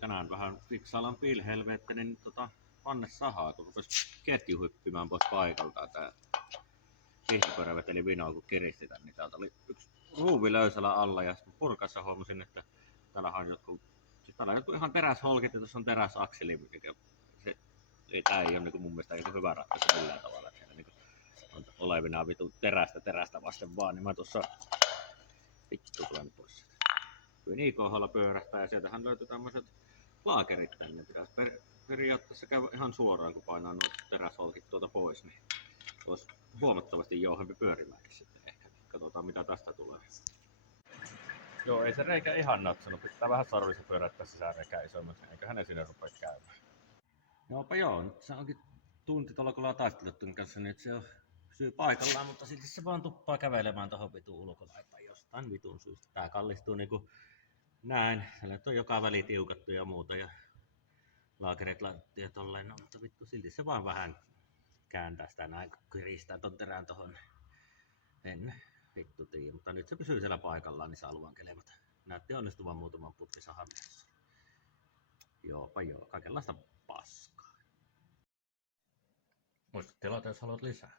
tänään vähän fiksailan pilhelvettä, niin Vanne sahaa, kun rupesi ketju hyppimään pois paikaltaan. Tää kehipyörä veteli vinoa, kun kiristetään, niin täältä oli yksi ruuvi löysällä alla ja purkassa huomasin, että täällä on jotkut ihan teräsholkit ja tuossa on teräsakseli, mikä tää ei ole niin mun mielestä niin hyvä ratkaisu millään tavalla. Että niin on olevinaan vitu terästä vasten vaan, niin mä tuossa vittu tulen pois. Kyllä IKH:lla pyörähtää ja sieltähän löytyy tämmöiset laakerit tänne. Pitäisi periaatteessa käydä ihan suoraan, kun painaa nuo teräsholkit tuolta pois, niin olisi huomattavasti jouhempi pyörimäänkin sitten ehkä. Katsotaan mitä tästä tulee. Joo, ei se reikä ihan natsanut. Pitää vähän sarvissa pyöräyttää sisäreikää isommin, eiköhän ne sinne rupea käymään. Joo, nyt se onkin tunti tuolla kun ollaan taistelettu kanssa, niin se on pysyy paikallaan, mutta silti se vaan tuppaa kävelemään tohon vitun ulkolaitaan jostain vitun syystä. Tää kallistuu niinku näin. Siellä on joka väli tiukattu ja muuta ja laakerit laitettu ja tolleen, no, mutta vittu silti se vaan vähän kääntää sitä näin, kun kiristää ton terän tohon. En vittu tiedä, mutta nyt se pysyy siellä paikallaan, niin saa luvan kelevata. Näytti onnistuvan muutaman putkisahan mielessä. Joopa joo, kaikenlaista paskaa. Muista tilata, jos haluat lisää.